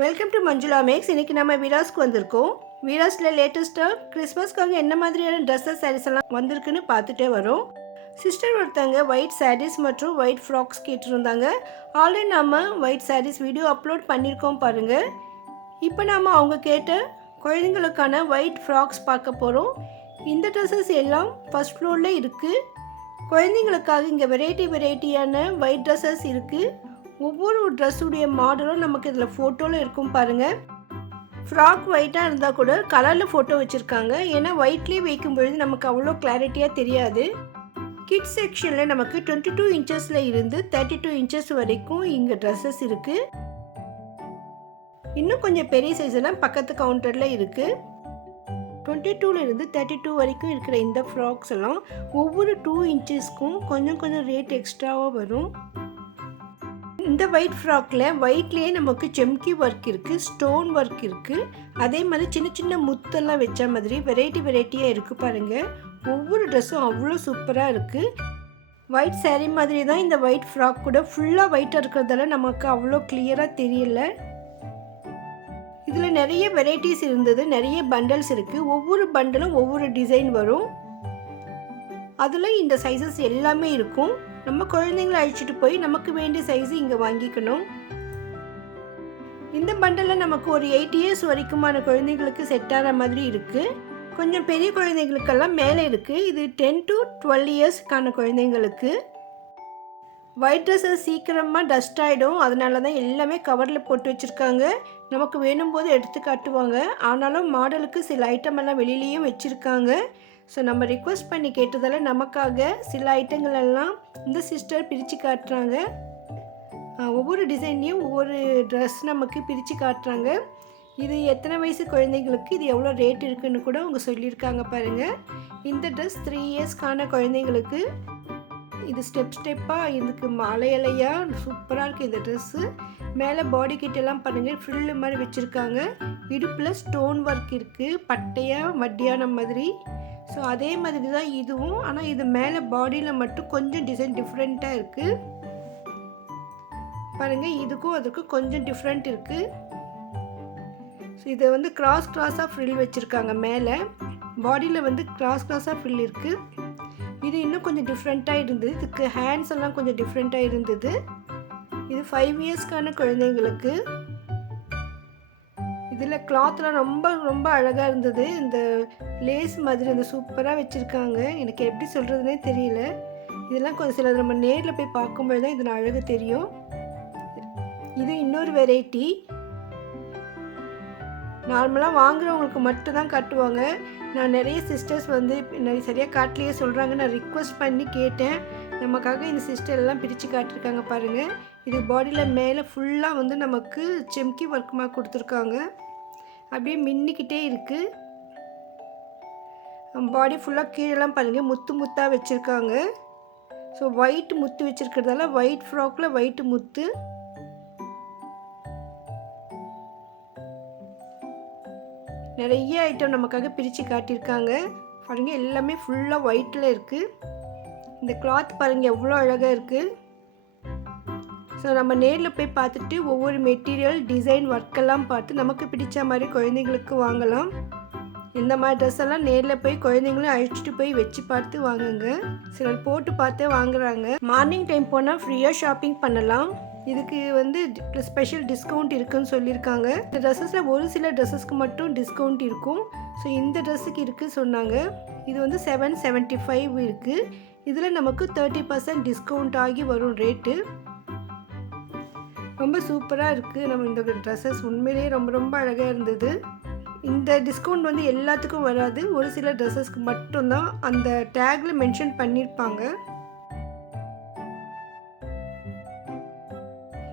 Welcome to Manjula maths. இன்றைக்கி நம்ம விராஸ்க்கு வந்திருக்கோம். விராஸில் லேட்டஸ்ட்டாக கிறிஸ்மஸ்க்காக என்ன மாதிரியான ட்ரெஸ்ஸஸ் சாரீஸ் எல்லாம் வந்திருக்குன்னு பார்த்துட்டே வரோம். சிஸ்டர் ஒருத்தங்க ஒயிட் சாரீஸ் மற்றும் ஒயிட் ஃப்ராக்ஸ் கேட்டிருந்தாங்க. ஆல்ரெடி நம்ம ஒயிட் சாரீஸ் வீடியோ அப்லோட் பண்ணியிருக்கோம் பாருங்கள். இப்போ நம்ம அவங்க கேட்ட குழந்தைங்களுக்கான ஒயிட் ஃப்ராக்ஸ் பார்க்க போகிறோம். இந்த ட்ரெஸ்ஸஸ் எல்லாம் ஃபஸ்ட் ஃப்ளோரில் இருக்குது. குழந்தைங்களுக்காக இங்கே வெரைட்டியான ஒயிட் ட்ரெஸ்ஸஸ் இருக்குது. ஒவ்வொரு ட்ரெஸ்ஸுடைய மாடலும் நமக்கு இதில் ஃபோட்டோவில் இருக்கும் பாருங்கள். ஃப்ராக் ஒயிட்டாக இருந்தால் கூட கலரில் ஃபோட்டோ வச்சுருக்காங்க. ஏன்னா ஒயிட்லேயே வைக்கும் பொழுது நமக்கு அவ்வளோ கிளாரிட்டியாக தெரியாது. கிட்ஸ் செக்ஷனில் நமக்கு 22 இன்ச்சஸில் இருந்து 32 இன்ச்சஸ் வரைக்கும் இங்கே ட்ரெஸ்ஸஸ் இருக்குது. இன்னும் கொஞ்சம் பெரிய சைஸ் எல்லாம் பக்கத்து கவுண்டரில் இருக்குது. 22லேருந்து 32 வரைக்கும் இருக்கிற இந்த ஃப்ராக்ஸ் எல்லாம் ஒவ்வொரு 2 இன்ச்சஸ்க்கும் கொஞ்சம் ரேட் எக்ஸ்ட்ராவாக வரும். இந்த ஒயிட் ஃப்ராக்கில் ஒயிட்லேயே நமக்கு செம்கி ஒர்க் இருக்குது, ஸ்டோன் ஒர்க் இருக்குது. அதே மாதிரி சின்ன முத்தெல்லாம் வச்ச மாதிரி வெரைட்டியாக இருக்குது பாருங்கள். ஒவ்வொரு ட்ரெஸ்ஸும் அவ்வளோ சூப்பராக இருக்குது. ஒயிட் சாரீ மாதிரி தான் இந்த ஒயிட் ஃப்ராக் கூட ஃபுல்லாக ஒயிட்டாக இருக்கிறதால நமக்கு அவ்வளோ கிளியராக தெரியல. இதில் நிறைய வெரைட்டிஸ் இருந்தது, நிறைய பண்டல்ஸ் இருக்குது. ஒவ்வொரு பண்டலும் ஒவ்வொரு டிசைன் வரும். அதில் இந்த சைஸஸ் எல்லாமே இருக்கும். நம்ம குழந்தைங்களை அழைச்சிட்டு போய் நமக்கு வேண்டிய சைஸு இங்கே வாங்கிக்கணும். இந்த பண்டலில் நமக்கு ஒரு 8 இயர்ஸ் வரைக்குமான குழந்தைங்களுக்கு செட் ஆகிற மாதிரி இருக்குது. கொஞ்சம் பெரிய குழந்தைங்களுக்கெல்லாம் மேலே இருக்குது. இது 10 to 12 இயர்ஸ்க்கான குழந்தைங்களுக்கு. ஒயிட் ட்ரெஸ்ஸஸ் சீக்கிரமாக டஸ்ட் ஆகிடும், அதனால தான் எல்லாமே கவரில் போட்டு வச்சுருக்காங்க. நமக்கு வேணும் போது எடுத்து காட்டுவாங்க. ஆனாலும் மாடலுக்கு சில ஐட்டம் எல்லாம் வெளியிலையும் வச்சுருக்காங்க. ஸோ நம்ம ரிக்வெஸ்ட் பண்ணி கேட்டதால் நமக்காக சில ஐட்டங்கள் எல்லாம் இந்த சிஸ்டர் பிரித்து காட்டுறாங்க. ஒவ்வொரு டிசைன்லேயும் ஒவ்வொரு ட்ரெஸ் நமக்கு பிரித்து காட்டுறாங்க. இது எத்தனை வயசு குழந்தைங்களுக்கு இது எவ்வளோ ரேட் இருக்குதுன்னு கூட அவங்க சொல்லியிருக்காங்க பாருங்கள். இந்த ட்ரெஸ் 3 இயர்ஸ்க்கான குழந்தைங்களுக்கு. இது ஸ்டெப்பாக இதுக்கு மலையலையாக சூப்பராக இருக்குது இந்த ட்ரெஸ்ஸு. மேலே பாடி கிட்டெல்லாம் பாருங்கள் ஃப்ரில்லு மாதிரி வச்சுருக்காங்க. இடுப்பில் ஸ்டோன் ஒர்க் இருக்குது, பட்டையாக வட்டியான மாதிரி. ஸோ அதே மாதிரி தான் இதுவும். ஆனால் இது மேலே பாடியில் மட்டும் கொஞ்சம் டிசைன் டிஃப்ரெண்ட்டாக இருக்குது பாருங்கள். இதுக்கும் அதுக்கும் கொஞ்சம் டிஃப்ரெண்ட் இருக்குது. ஸோ இதை வந்து கிராஸாக ஃப்ரில் வச்சுருக்காங்க. மேலே பாடியில் வந்து கிராஸாக ஃப்ரில் இருக்குது. இது இன்னும் கொஞ்சம் டிஃப்ரெண்ட்டாக இருந்தது. இதுக்கு ஹேண்ட்ஸ் எல்லாம் கொஞ்சம் டிஃப்ரெண்ட்டாக இருந்தது. இது 5 இயர்ஸ்க்கான குழந்தைங்களுக்கு. இதில் கிளாத்லாம் ரொம்ப அழகாக இருந்தது. இந்த லேஸ் மாதிரி அந்த சூப்பராக வச்சுருக்காங்க. எனக்கு எப்படி சொல்கிறதுனே தெரியல. இதெல்லாம் கொஞ்சம் சில நம்ம நேரில் போய் பார்க்கும்போது தான் இதன் அழகு தெரியும். இது இன்னொரு வெரைட்டி. நார்மலாக வாங்குறவங்களுக்கு மட்டும் தான் காட்டுவாங்க. நான் நிறைய சிஸ்டர்ஸ் வந்து சரியாக காட்டலையே சொல்கிறாங்க. நான் ரிக்வெஸ்ட் பண்ணி கேட்டேன். நமக்காக இந்த சிஸ்டர் எல்லாம் பிரித்து காட்டியிருக்காங்க பாருங்கள். இது பாடியில் மேலே ஃபுல்லாக வந்து நமக்கு செம்கி ஒர்க்குமாக கொடுத்துருக்காங்க. அப்படியே மின்னிக்கிட்டே இருக்குது. பாடி ஃபுல்லாக கீழெல்லாம் பாருங்கள் முத்தாக வச்சுருக்காங்க. ஸோ ஒயிட் முத்து வச்சுருக்கிறதால ஒயிட் ஃப்ராக்கில் ஒயிட் முத்து. நிறைய ஐட்டம் நமக்காக பிரித்து காட்டியிருக்காங்க பாருங்கள். எல்லாமே ஃபுல்லாக ஒயிட்டில் இருக்குது. இந்த கிளாத் பாருங்கள் எவ்வளோ அழகாக இருக்குது. ஸோ நம்ம நேரில் போய் பார்த்துட்டு ஒவ்வொரு மெட்டீரியல் டிசைன் ஒர்க்கெல்லாம் பார்த்து நமக்கு பிடிச்ச மாதிரி குழந்தைங்களுக்கு வாங்கலாம். இந்த மாதிரி ட்ரெஸ் எல்லாம் நேரில் போய் குழந்தைங்களும் அழைச்சிட்டு போய் வச்சு பார்த்து வாங்குங்க. சிலர் போட்டு பார்த்தே வாங்குறாங்க. மார்னிங் டைம் போனால் ஃப்ரீயாக ஷாப்பிங் பண்ணலாம். இதுக்கு வந்து ஸ்பெஷல் டிஸ்கவுண்ட் இருக்குதுன்னு சொல்லியிருக்காங்க. இந்த ட்ரெஸ்ஸஸில் ஒரு சில ட்ரெஸ்ஸஸ்க்கு மட்டும் டிஸ்கவுண்ட் இருக்கும். ஸோ இந்த ட்ரெஸ்ஸுக்கு இருக்குது சொன்னாங்க. இது வந்து 775 இருக்குது. இதில் நமக்கு 30% டிஸ்கவுண்ட் ஆகி வரும் ரேட்டு. ரொம்ப சூப்பராக இருக்குது. நம்ம இந்த ட்ரெஸ்ஸஸ் உண்மையிலேயே ரொம்ப அழகாக இருந்தது. இந்த டிஸ்கவுண்ட் வந்து எல்லாத்துக்கும் வராது. ஒரு சில ட்ரெஸ்ஸஸ்க்கு மட்டும்தான் அந்த டேக்கில் மென்ஷன் பண்ணியிருப்பாங்க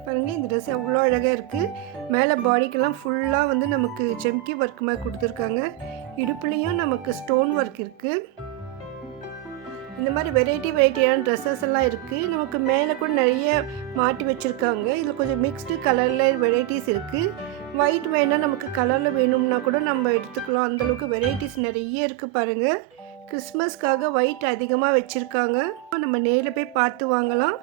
பாருங்கள். இந்த ட்ரெஸ் எவ்வளோ அழகாக இருக்குது. மேலே பாடிக்கெல்லாம் ஃபுல்லாக வந்து நமக்கு செம்கி ஒர்க் மாதிரி கொடுத்துருக்காங்க. இடுப்புலேயும் நமக்கு ஸ்டோன் ஒர்க் இருக்குது. இந்த மாதிரி வெரைட்டியான ட்ரெஸ்ஸஸ் எல்லாம் இருக்குது. நமக்கு மேலே கூட நிறைய மாட்டி வச்சுருக்காங்க. இதில் கொஞ்சம் மிக்ஸ்டு கலரில் வெரைட்டிஸ் இருக்குது. ஒயிட் வேணால் நமக்கு கலரில் வேணும்னா கூட நம்ம எடுத்துக்கலாம். அந்தளவுக்கு வெரைட்டிஸ் நிறைய இருக்குது பாருங்கள். கிறிஸ்மஸ்க்காக ஒயிட் அதிகமாக வச்சுருக்காங்க. நம்ம நேரில் போய் பார்த்து வாங்கலாம்.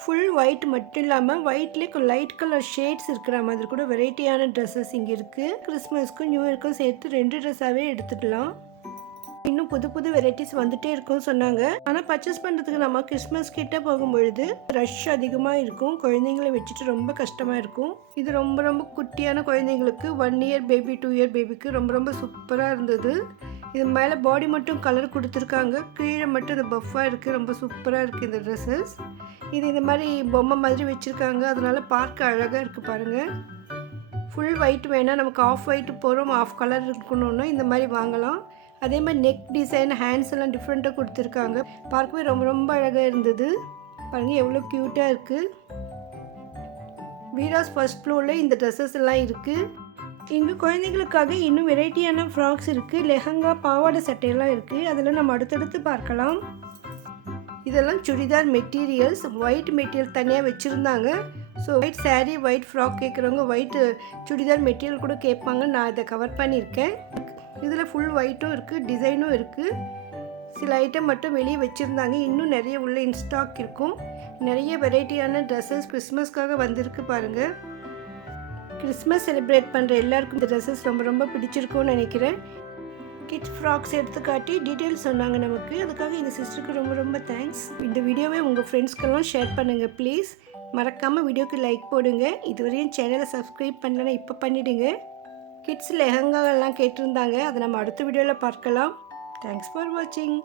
ஃபுல் ஒயிட் மட்டும் இல்லாமல் ஒயிட்லேயே லைட் கலர் ஷேட்ஸ் இருக்கிற மாதிரி கூட வெரைட்டியான ட்ரெஸ்ஸஸ் இங்கே இருக்குது. கிறிஸ்மஸ்க்கும் நியூ இயர்க்கும் சேர்த்து 2 ட்ரெஸ்ஸாகவே எடுத்துக்கலாம். இன்னும் புது புது வெரைட்டிஸ் வந்துகிட்டே இருக்கும்னு சொன்னாங்க. ஆனால் பர்ச்சேஸ் பண்ணுறதுக்கு நம்ம கிறிஸ்மஸ் கிட்டே போகும்பொழுது ரஷ் அதிகமாக இருக்கும். குழந்தைங்களை வச்சுட்டு ரொம்ப கஷ்டமாக இருக்கும். இது ரொம்ப ரொம்ப குட்டியான குழந்தைங்களுக்கு 1 இயர் பேபி 2 இயர் பேபிக்கு ரொம்ப ரொம்ப சூப்பராக இருந்தது. இது மேலே பாடி மட்டும் கலர் கொடுத்துருக்காங்க, கீழே மட்டும் இந்த பஃப்பாக இருக்குது. ரொம்ப சூப்பராக இருக்குது இந்த ட்ரெஸ்ஸஸ். இது இந்த மாதிரி பொம்மை மாதிரி வச்சுருக்காங்க, அதனால் பார்க்க அழகாக இருக்குது பாருங்கள். ஃபுல் ஒயிட் வேணால் நமக்கு ஆஃப் ஒயிட் போகிறோம், ஆஃப் கலர் இருக்கணுன்னா இந்த மாதிரி வாங்கலாம். அதே மாதிரி நெக் டிசைன், ஹேண்ட்ஸ் எல்லாம் டிஃப்ரெண்ட்டாக கொடுத்துருக்காங்க. பார்க்கவே ரொம்ப ரொம்ப அழகாக இருந்தது. பாருங்கள் எவ்வளோ க்யூட்டாக இருக்குது. வீராஸ் ஃபர்ஸ்ட் ஃப்ளோரில் இந்த ட்ரெஸ்ஸஸ் எல்லாம் இருக்குது. இங்கே குழந்தைங்களுக்காக இன்னும் வெரைட்டியான ஃப்ராக்ஸ் இருக்குது. லெஹங்கா, பாவாடை சட்டையெல்லாம் இருக்குது. அதெல்லாம் நம்ம அடுத்தடுத்து பார்க்கலாம். இதெல்லாம் சுடிதார் மெட்டீரியல்ஸ். ஒயிட் மெட்டீரியல் தனியாக வச்சுருந்தாங்க. So white sari, white frock கேட்குறவங்க ஒயிட் சுடிதார் மெட்டீரியல் கூட கேட்பாங்க. நான் இதை கவர் பண்ணியிருக்கேன். இதில் ஃபுல் ஒயிட்டும் இருக்குது, டிசைனும் இருக்குது. சில ஐட்டம் மட்டும் வெளியே வச்சுருந்தாங்க. இன்னும் நிறைய உள்ள இன்ஸ்டாக் இருக்கும். நிறைய வெரைட்டியான ட்ரெஸ்ஸஸ் கிறிஸ்மஸ்க்காக வந்திருக்கு பாருங்கள். கிறிஸ்மஸ் செலிப்ரேட் பண்ணுற எல்லாருக்கும் இந்த ட்ரெஸ்ஸஸ் ரொம்ப ரொம்ப பிடிச்சிருக்கும்னு நினைக்கிறேன். கிட்ஸ் ஃப்ராக்ஸ் எடுத்து காட்டி டீட்டெயில்ஸ் சொன்னாங்க நமக்கு. அதுக்காக இந்த சிஸ்டருக்கு ரொம்ப ரொம்ப தேங்க்ஸ். இந்த வீடியோவை உங்கள் ஃப்ரெண்ட்ஸ்க்கெல்லாம் ஷேர் பண்ணுங்கள் ப்ளீஸ். மறக்காமல் வீடியோக்கு லைக் போடுங்க. இதுவரையும் சேனலை சப்ஸ்கிரைப் பண்ணலன்னா இப்போ பண்ணிவிடுங்க. கிட்ஸ் லெஹங்காவெல்லாம் கேட்டிருந்தாங்க, அதை நம்ம அடுத்த வீடியோவில் பார்க்கலாம். தேங்க்ஸ் ஃபார் வாட்சிங்.